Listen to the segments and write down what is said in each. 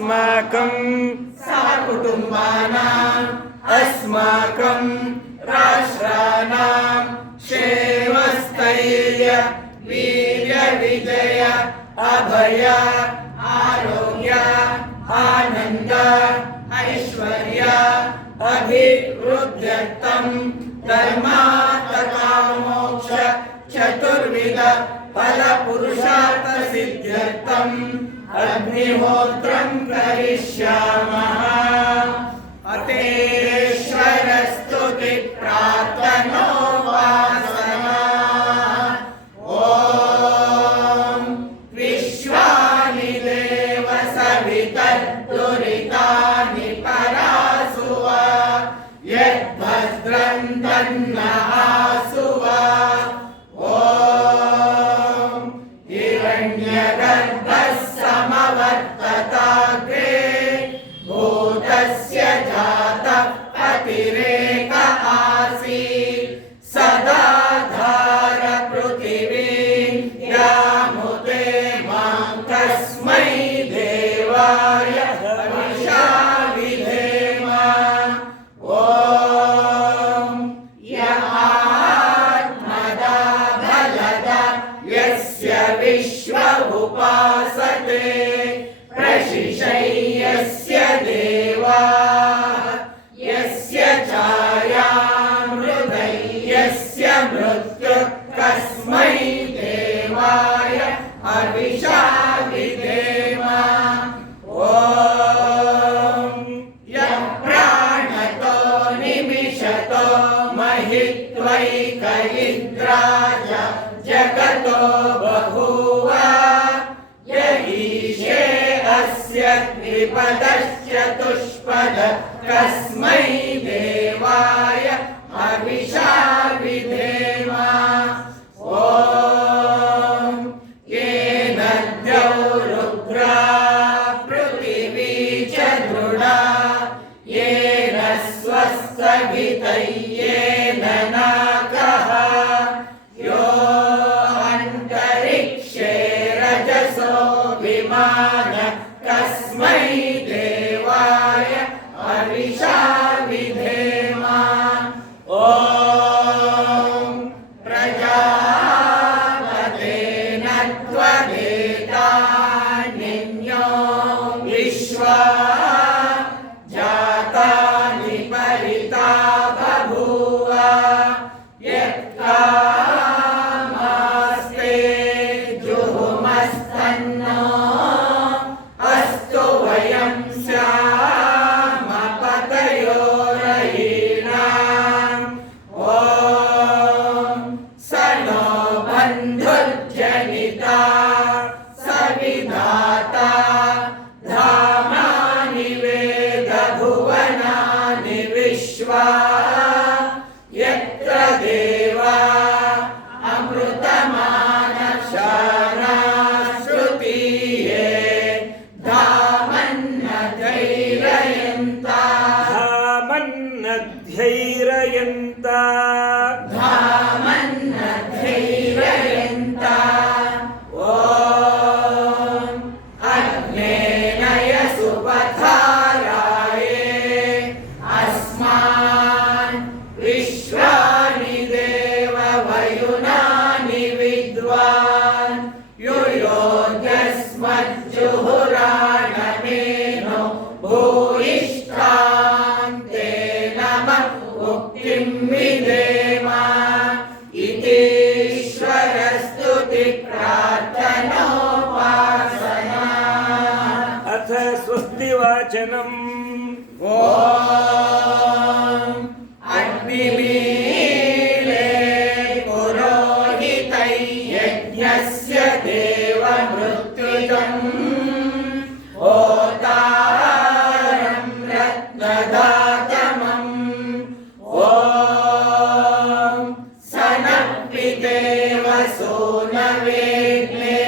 अस्माकं सहकुटुम्बानाम् अस्माकं राष्ट्राणां क्षेमस्थैर्य वीर्य विजय अभय आरोग्य आनंद ऐश्वर्य अभिवृद्ध्यर्थं धर्मार्थकामोक्ष चतुर्विध फल पुरुषार्थ सिद्ध्यर्थं अग्निहोत्रं करिष्यामः। अतेश्वर स्तुति प्रार्थनोपासना। ओम विश्वानि देव सवितर्दुरितानि परासुवा यद्भद्रं तन्नहासुवा। ओम हिरण्यगर्भः समवर्तताग्रे भूतस्य जातः अतिरेक आसीत् सदा धार पृथिवीं यामुते मां तस्मै देवाय हविषा विधेम। ओम यमात्मदा बलदा यस्य विश्व उपासते प्रशिशय्यस्य देवाः यस्य छायामृतय्यस्य मृत्युः कस्मै देवाय हविषा विधेम। ओम यः प्राणतो निमिषतो महित्वैक इन्द्राय जगतो बभूव य ईशे अस्य द्विपदश्चतुष्पद कस्मै देवाय हविषा विधेम। ओम येन द्यौरुग्रा पृथिवी च दृढा येन स्वस्तभितय्येन नाकः यो अन्तरिक्षे रजसो विमान कस्मै देवाय हविषा विधेम। ओम प्रजापतेन त्वदेतान्यो विश्वा जातानि परिता बभूव यत्कामास्ते जुहुमस्तन्नो अस्तु वयं स्याम पतयोरयीणाम्। ओम स नो बन्धुर्जनिता स विधाता धामानि वेद भुवनानि विश्वा यत्र देवा अमृतमानशाना श्रुतीये धामन्नधैर्ययन्ताः धामन्नधैर्ययन्ताः। ओम अग्नेन यसुपथाराये अस्मान् विश्वानि देव वयुनानि विद्वान् युयोग्यस्मज्जुहुराणमेनो भूयिष्ठान् ते नमः मुक्तिं विधेम। इतीश्वर स्तुति प्रार्थनोपासना। अथ स्वस्तिवाचनम्। ओम अग्निमीले पुरोहितयज्ञस्य देवमृत्युजम् होतारं रत्नदातमम्। ओम सनप्पिदेव सोनवेग्ने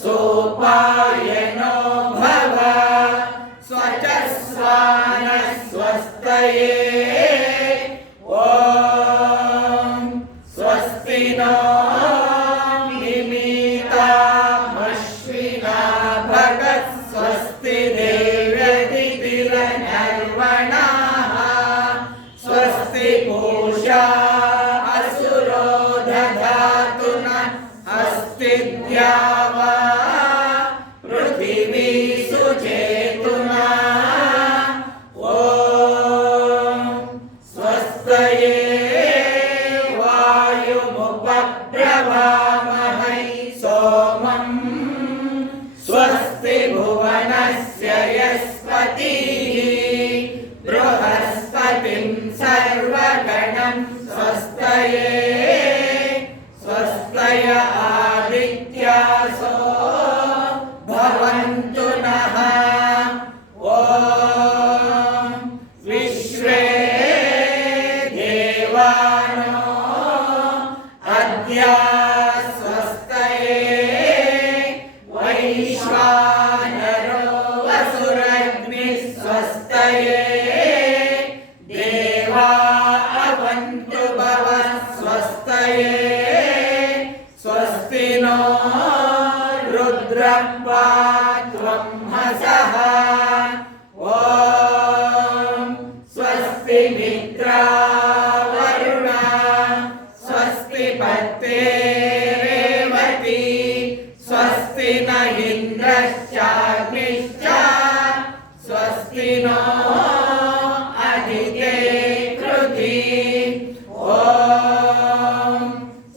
सोपायनो भव स्वचस्वान स्व यज्ञस्य यस्पतिः बृहस्पतिं सर्वगणं स्वस्तये स्वस्तय आदित्यासो भवन्तु नः ॐ विश्वे देवानो अद्य स्वस्तये वैश्वानरो वसुरग्निः स्वस्तये देवा अवन्तु भवः स्वस्तये स्वस्ति नो रुद्रपात्वं हसः ॐ स्वस्ति मित्रावरुणा स्वस्ति पत्ते रेवती स्वस्ति न इन्द्रश्चाग्निश्च स्वस्ति नो अदिते कृति ॐ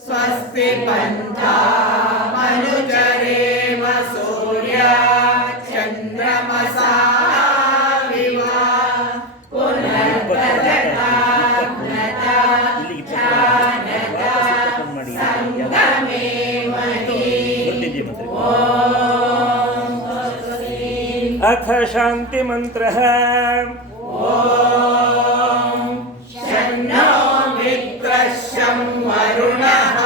स्वस्ति पन्थामनुचरेम सूर्या चन्द्रमसा विव पुनर्ददताग्नता जानता संगमे महि अथ शांति मंत्रः ॐ शन्नो मित्रः शं वरुणः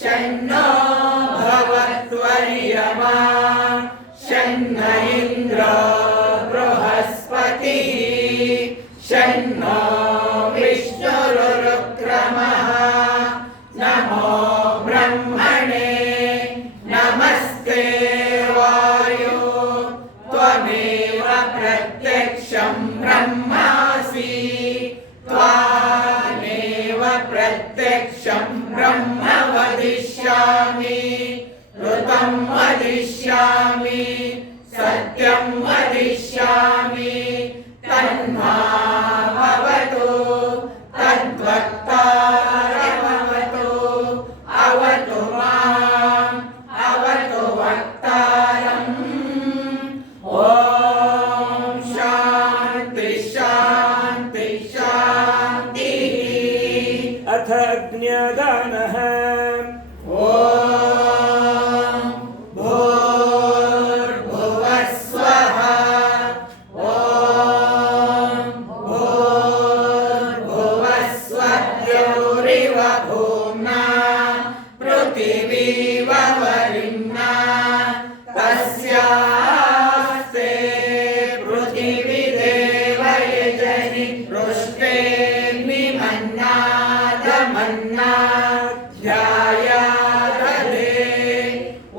शन्नो भवत्वर्यमा शन्न इन्द्रो बृहस्पतिः शन्नो विष्णुरुक्रमः नमो ब्रह्मणे नमस्ते वायो त्वमेव प्रत्यक्षं ब्रह्मासि त्वामेव प्रत्यक्षं ब्रह्म वदिष्यामि ऋतं वदिष्यामि सत्यं वदिष्यामि तन्माभवतु तद्वक्तारमवतु अवतु माम् अवतु वक्तारम् ॐ शान्ति शान्ति शान्तिः अथ अग्न्यादानः ॐ भूर्भुवः स्वः ॐ भूर्भुवः स्वद्योरिव भूम्ना पृथिवीव वरिम्ना तस्यास्ते पृथिवीदेव यजनि पृष्ठेऽग्निमन्नादमन्ना ध्यायादधे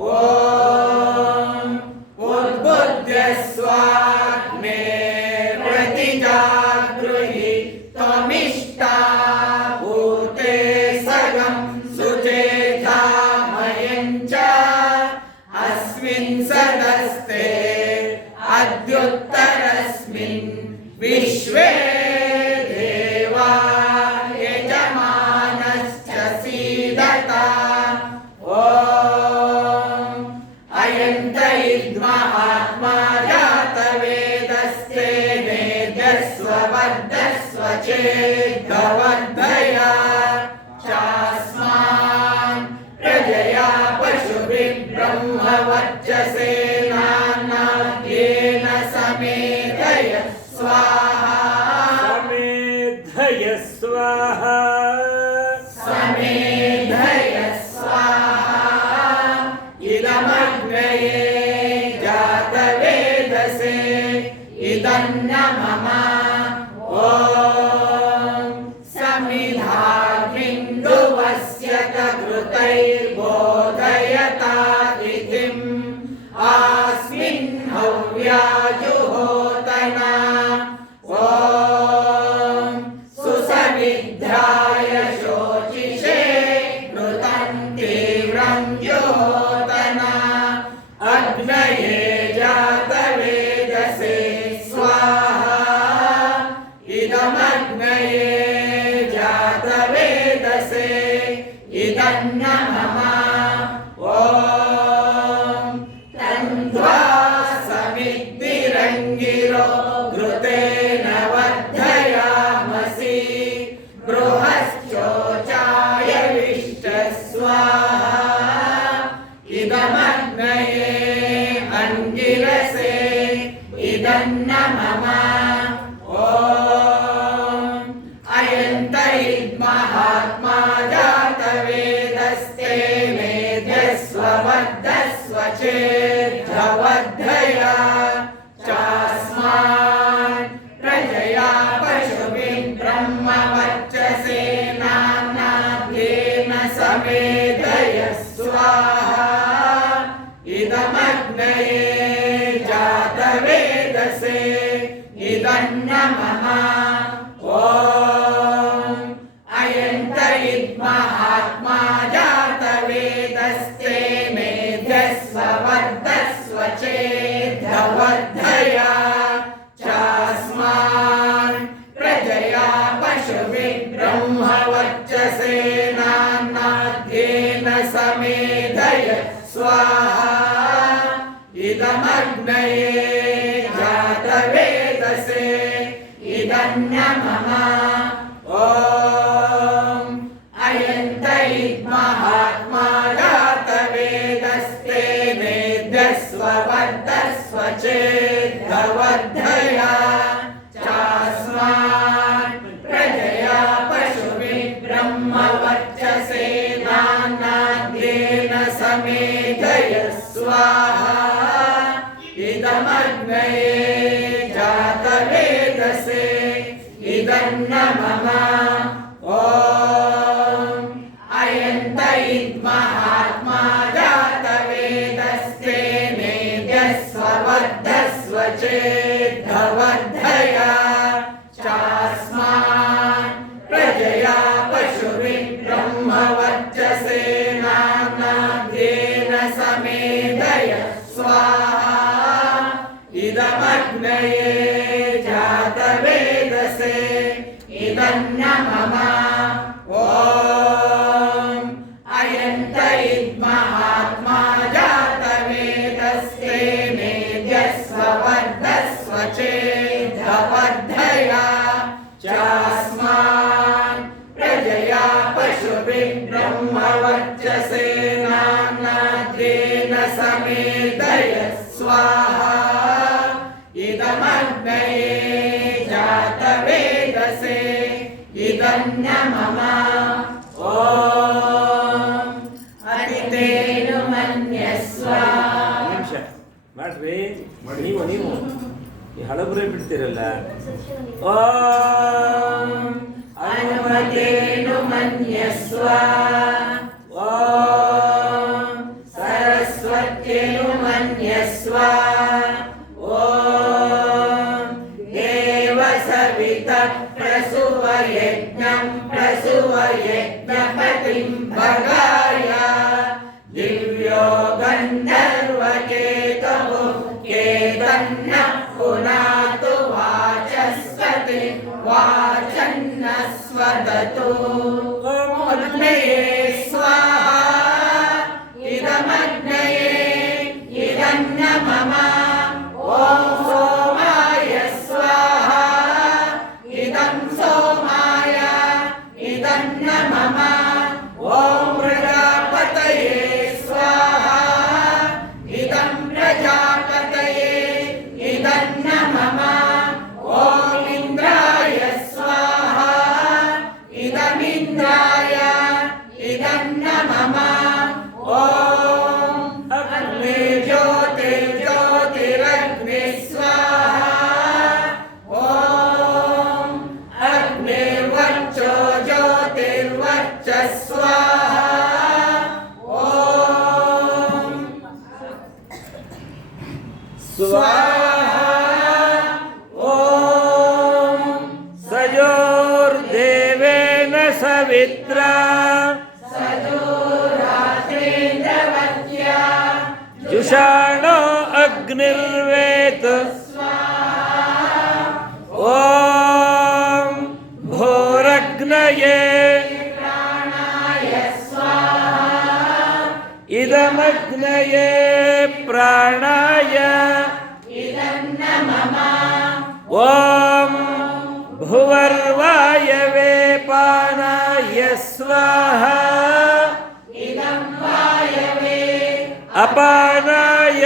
ॐ उद्बुद्ध्य स्वाग्ने प्रतिजागृहि त्वमिष्टा भूते सगं सुचेतामयं च अस्मिन् सदस्ते अद्युत्तरस्मिन् विश्वे देवा यजमानश्च सीदता ॐ अयन्त इद्महात्मा जातवेदस्ते नेद्यस्ववर्धस्व चेद्भवद्भया चास्मान् प्रजया पशुभिः ब्रह्मवर्चसेनान्नाद्येन समेधय स्वाहा समेधय स्वाहा समेधय स्वाहा इदमग्नये जातवेदसे इदन्न मम ॐ समिधाग्निन्दुवस्य घृतैर्बोधयता विधिम् आस्मिन् हव्याजुहोतना ॐ सुसमिद्धाय शोचिषे घृतं तीव्रं जुहोतना अग्नये जातवेदसे स्वाहा इदमग्नये जातवेदसे इदन्न मम ॐ तन्त्वा समित् ಇದನ್ನ ಮಮ ಓಂ ಅಯಂತ ಮಹಾತ್ಮ ಜಾತ ವೇದಸ್ತೆ ಮೇಧ್ಯಸ್ವವರ್ಧಸ್ವ ಚೇದ್ಧವರ್ಧಯ ಚಾಸ್ಮಾನ್ ಪ್ರಜಯಾ ಪಶುಭಿನ್ ಬ್ರಹ್ಮವರ್ಚಸೇನಾನ್ಯೇನ ಸಮೇಧಯ ಸ್ವಾಹಾ ಇದಮಗ್ನಯೇ ಜಾತವೇದಸೇ ಇದನ್ನ ಮಮ ಓಂ ಅಯಂತ ಮಹಾತ್ಮ ಜಾತವೇದಸ್ತೆ ಮೇಧ್ಯಸ್ವವರ್ಧಸ್ವ ಚೇದ್ಧವರ್ಧಯ ಚಾಸ್ಮಾನ್ ಪ್ರಜಯಾ ಪಶುಭಿನ್ ಬ್ರಹ್ಮವರ್ಚಸೇನಾನ್ಯೇನ ಸಮೇಧಯ ಸ್ವಾಹಾ ಇದಮಗ್ನಯೇ ಜಾತವೇದಸೇ ಇದನ್ನ ಮಮ ಓಂ ಅಯಂತ ಮಹಾತ್ಮ ಜಾತವೇದಸ್ತೆ ಮೇಧ್ಯಸ್ವವರ್ಧಸ್ವ ಚೇದ್ಧವರ್ಧಯ ಚಾಸ್ಮಾನ್ ಪ್ರಜಯಾ ಪಶುಭಿನ್ ಬ್ರಹ್ಮವರ್ಚಸೇನಾನ್ಯೇನ ಸಮೇಧಯ ಸ್ವಾಹಾ ಇದಮಗ್ನಯೇ ಜಾತವೇದಸೇ ಇದನ್ನ ಮಮ ಓಂ ಅಯಂತ ಮಹಾತ್ಮ ಜಾತವೇದಸ್ತೆ ಮೇಧ್ಯಸ್ವವರ್ಧಸ್ವ ಚೇದ್ಧವರ್ಧಯ ಚಾಸ್ಮಾನ್ ಪ್ರಜಯಾ ಪಶುಭಿನ್ ಬ್ರಹ್ಮವರ್ಚಸೇನಾನ್ಯೇನ ಸಮೇಧಯ ಸ್ವಾಹಾ ಇದಮಗ್ನಯೇ ಜಾತವೇದಸೇ ಇದನ್ನ ಮಮ ಓಂ ಅಯಂತ ಮಹಾತ್ಮ ಜಾತವೇದಸ್ತೆ ಮೇಧ್ಯಸ್ವವರ್ಧಸ್ವ ಚೇದ್ಧವರ್ಧಯ ಚಾಸ್ಮಾನ್ ಪ್ರಜಯಾ ಪಶುಭಿನ್ ಬ್ರಹ್ಮವರ್ಚಸೇನಾನ್ಯೇನ ಸಮೇಧಯ ಸ್ವಾಹಾ ಇದಮಗ್ನಯೇ ಜಾತವೇದಸೇ ಇದನ್ನ ಮಮ ಓಂ ಅತಿತೇನು ಮನ್ಯಸ್ವ ನಿಮಿಷ ಮಾಡ್ರಿ ನೀವು ಈ ಹಳಬರೇ ಬಿಡ್ತೀರಲ್ಲ ಓಂ ಅನುಮತೇನು ಮನ್ಯಸ್ವ ಓಂ ಸರಸ್ವತ್ಯೇನು ಮನ್ಯಸ್ವ ಓಂ ದೇವ ಸವಿತ ಪ್ರಸುವ ಯಜ್ಞಂ ಪ್ರಸುವ ಯಜ್ಞಪತಿಂ ಭಗಾಯ ದಿವ್ಯೋ ಗಂಧರ್ವಕೇತವು ಕೇತನ್ನ ಪುನಾತು ವಾಚಸ್ಪತಿ ವಾಚನ್ನ ಸ್ವದತು ಅಗ್ನಯೇ ಸ್ವಾಹಾ ಇದಮಗ್ನಯೇ ಇದನ್ನ ಮಮ ಓಂ ಸೋಮಾಯ ಸ್ವಾಹಾ ಇದಂ ಸೋಮಾಯ ಇದನ್ನ ಮಮ ಓಂ ಪ್ರಜಾಪತಯೇ ಸ್ವಾಹಾ ಇದಂ ಪ್ರಜಾಪತಯೇ ಇದನ್ನ ಮಮ ಓಂ ಇಂದ್ರಾಯ ಸ್ವಾಹಾ ಇದಮಿಂದ್ರಾಯ ಇದನ್ನ ಮಮ ಓಂ ಅಗ್ನಿ ಜ್ಯೋತಿರ್ಜ್ಯೋತಿರಗ್ನಿ ಸ್ವಾಹಾ ಓಂ ಅಗ್ನಿರ್ವಚ್ಚೋ ಜ್ಯೋತಿರ್ವಚ್ಚ ಸ್ವಾಹಾ ಓಂ ಸ್ವಾಹಾ ಓಂ ಸಯೋರ್ದೇವೇನ ಸವಿತ್ರಾ ಜುಷಾಣೋ ಅಗ್ನಿರ್ವೇತ ಓಂ ಭೋರಗ್ನಯೇ ಇದಮಗ್ನಯೇ ಪ್ರಾಣಾಯ ಓಂ ಭುವರ್ವಾಯವೆ ಪಾನಾಯ ಸ್ವಾಹಾ ಅಪಾನಾಯ